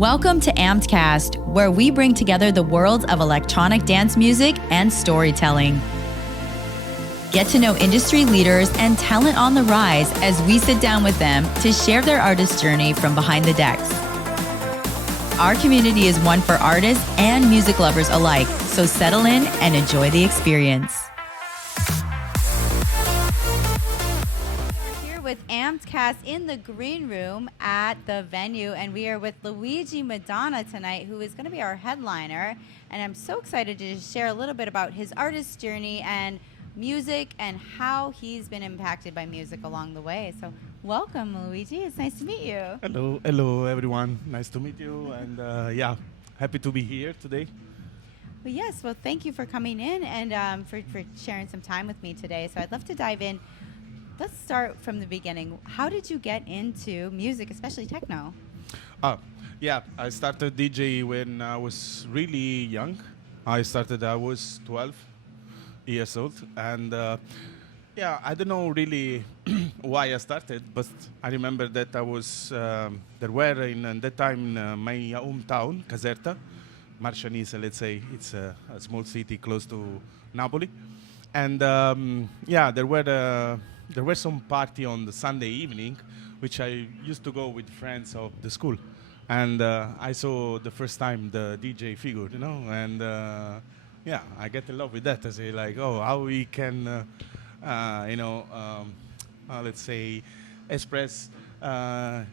Welcome to Ampedcast, where we bring together the worlds of electronic dance music and storytelling. Get to know industry leaders and talent on the rise as we sit down with them to share their artist journey from behind the decks. Our community is one for artists and music lovers alike, so settle in and enjoy the experience. We're here with Ampedcast in the green room at the venue, and we are with Luigi Madonna tonight, who is going to be our headliner. And I'm so excited to just share a little bit about his artist journey and music and how he's been impacted by music along the way. So welcome, Luigi. It's nice to meet you. Hello everyone. Nice to meet you, and happy to be here today. Well, yes. Well, thank you for coming in and for sharing some time with me today. So I'd love to dive in. Let's start from the beginning. How did you get into music, especially techno? I started DJ when I was really young. I was 12 years old, and I don't know really why I started, but I remember that I was there were in that time in my hometown, Caserta, Marcianise, let's say. It's a small city close to Napoli, and there were some party on the Sunday evening, which I used to go with friends of the school, and I saw the first time the DJ figure, and I get in love with that. I say like, how we can, let's say, express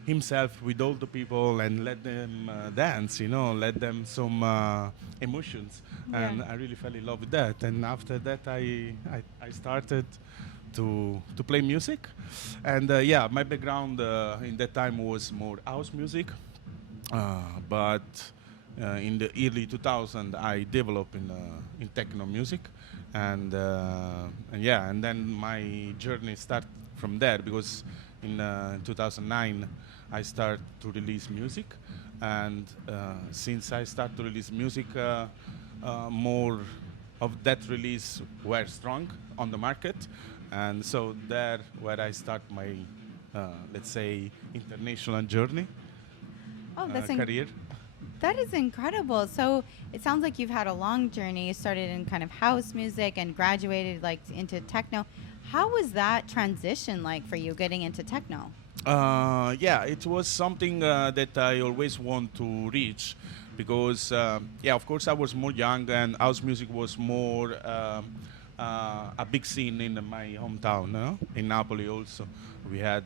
himself with all the people and let them dance, let them some emotions. Yeah. And I really fell in love with that. And after that, I started to play music. And my background in that time was more house music, but in the early 2000s, I developed in techno music, and then my journey started from there, because in 2009 I started to release music, and since I started to release music, more of that release were strong on the market, and so there where I start my let's say international journey, career. That is incredible. So it sounds like you've had a long journey. You started in kind of house music and graduated into techno. How was that transition like for you getting into techno? It was something that I always want to reach, because of course I was more young, and house music was more a big scene in my hometown, in Napoli also. We had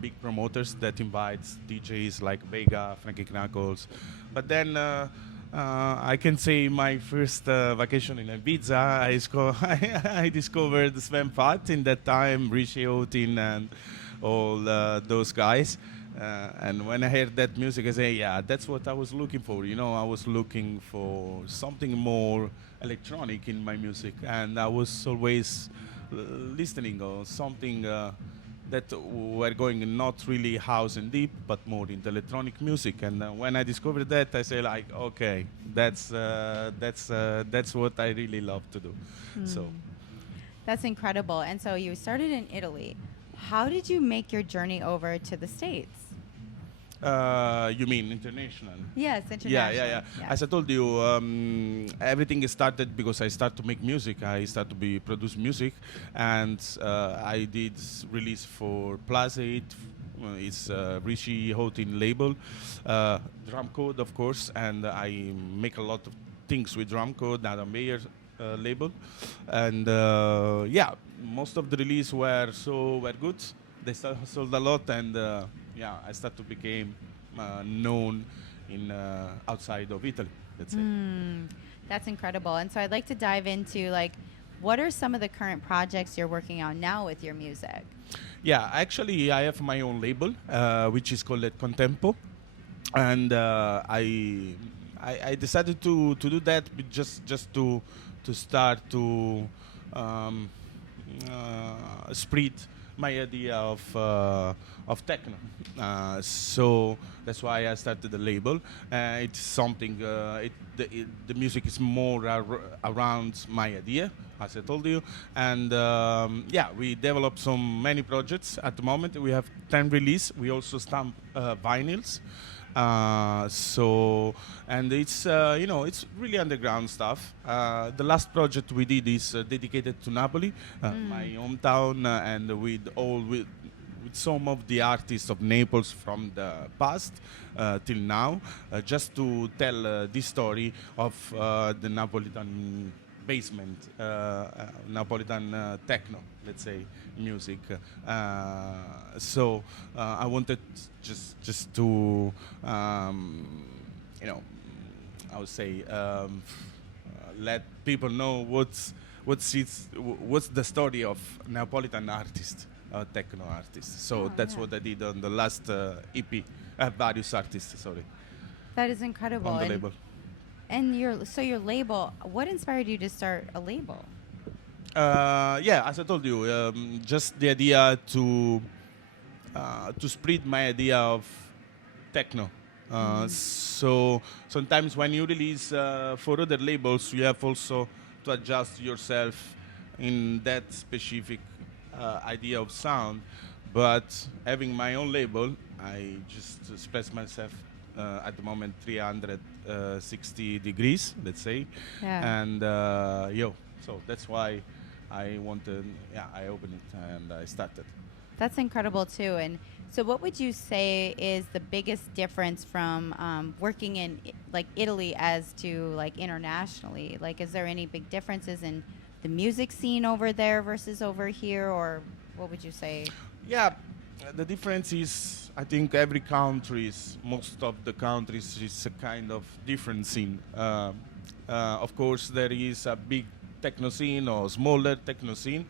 big promoters that invites DJs like Vega, Frankie Knuckles. But then I can say my first vacation in Ibiza, I discovered Sven Fat in that time, Rishi Otin and all those guys. And when I heard that music, I say, that's what I was looking for. I was looking for something more electronic in my music, and I was always listening or something that were going not really house and deep, but more into electronic music. And when I discovered that, I say like, okay, that's what I really love to do. So That's incredible. And so you started in Italy. How did you make your journey over to the States? You mean international? Yes, international. Yeah. As I told you, everything started because I started to make music. I started to produce music, and I did release for Plus 8. It's Rishi Houghton label, Drum Code, of course, and I make a lot of things with Drum Code, Adam Mayer label, and most of the release were good. They sold a lot, and I started to become known in outside of Italy, let's say. That's incredible. And so I'd like to dive into what are some of the current projects you're working on now with your music? Yeah, actually, I have my own label, which is called Contempo, and I decided to do that just to start to spread my idea of techno. So that's why I started the label. It's something, the music is more around my idea, as I told you. And we developed many projects at the moment. We have 10 release. We also stamp vinyls. So, and it's it's really underground stuff. The last project we did is dedicated to Napoli, my hometown, and with some of the artists of Naples from the past till now, just to tell this story of the Napolitan basement, Napolitan techno, let's say, music. So I wanted just to, you know, I would say, let people know what's the story of Neapolitan artist, techno artist. So Oh, that's yeah. what I did on the last EP. Various artists, sorry, That is incredible. on the label. And your label, what inspired you to start a label? Yeah, as I told you, just the idea to spread my idea of techno. So sometimes when you release for other labels, you have also to adjust yourself in that specific idea of sound. But having my own label, I just express myself at the moment 360 degrees, let's say. Yeah. And so that's why I wanted, yeah, I opened it and I started. That's incredible too. And so, what would you say is the biggest difference from working in like Italy as to like internationally? Like, is there any big differences in the music scene over there versus over here, or what would you say? Yeah, the difference is I think every countries, most of the countries, is a kind of different scene. Of course, there is a big techno scene or smaller techno scene,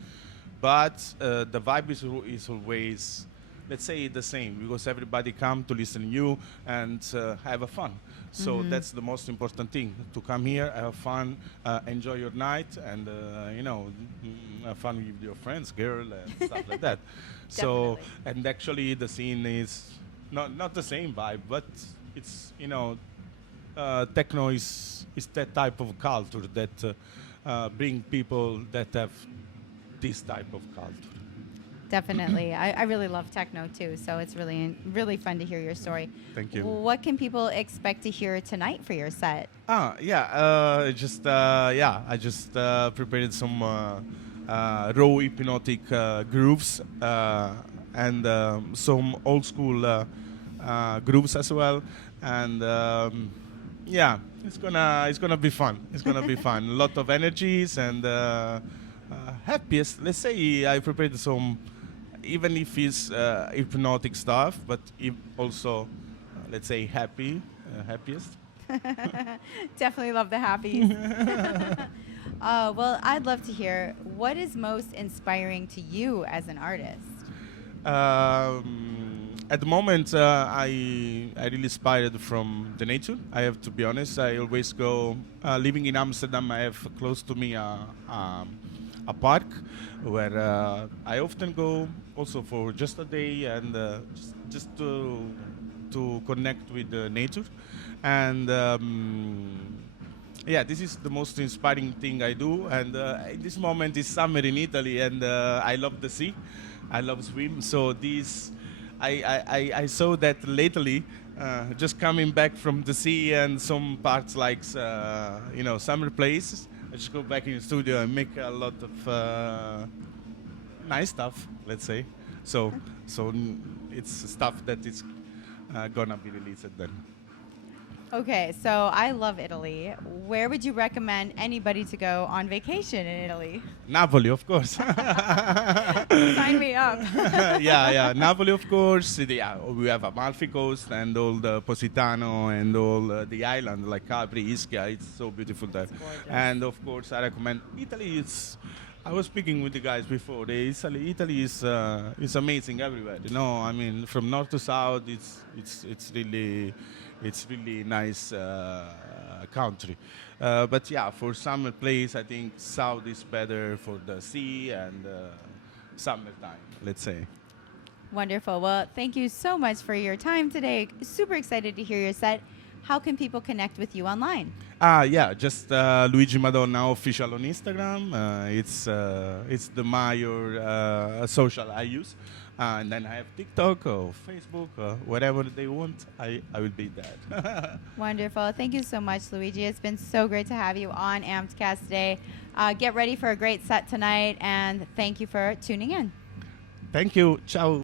but the vibe is always, let's say, the same because everybody come to listen to you and have a fun. So that's the most important thing: to come here, have fun, enjoy your night, and have fun with your friends, girl, and stuff like that. So, Definitely. and actually, the scene is not the same vibe, but it's techno is that type of culture that bring people that have this type of culture. Definitely. I really love techno too, so it's really fun to hear your story. Thank you. What can people expect to hear tonight for your set? I just prepared some raw hypnotic grooves and some old school grooves as well, and yeah, it's gonna be fun. It's gonna be fun. A lot of energies and happiest. Let's say I prepared some, even if it's hypnotic stuff, but also let's say happiest. Definitely love the happies. Well, I'd love to hear what is most inspiring to you as an artist. At the moment, I really inspired from the nature. I have to be honest. I always go living in Amsterdam. I have close to me a park where I often go also for just a day and just to connect with the nature. And yeah, this is the most inspiring thing I do. And in this moment is summer in Italy, and I love the sea. I love swim. So I saw that lately, just coming back from the sea and some parts like summer places. I just go back in the studio and make a lot of nice stuff. Let's say it's stuff that is gonna be released then. Okay, so I love Italy. Where would you recommend anybody to go on vacation in Italy? Napoli, of course. Sign me up. Yeah, Napoli, of course. Yeah, we have Amalfi Coast and all the Positano and all the island like Capri, Ischia. It's so beautiful there. gorgeous. And of course, I recommend Italy. I was speaking with the guys before. Italy is amazing everywhere. You know, I mean, from north to south, it's really nice country. But yeah, for summer place, I think south is better for the sea and summertime, let's say. Wonderful. Well, thank you so much for your time today. Super excited to hear your set. how can people connect with you online? Yeah, just Luigi Madonna official on Instagram. It's the major social I use. And then I have TikTok or Facebook or whatever they want. I will be there. Wonderful. Thank you so much, Luigi. It's been so great to have you on Ampedcast today. Get ready for a great set tonight, and thank you for tuning in. Thank you. Ciao.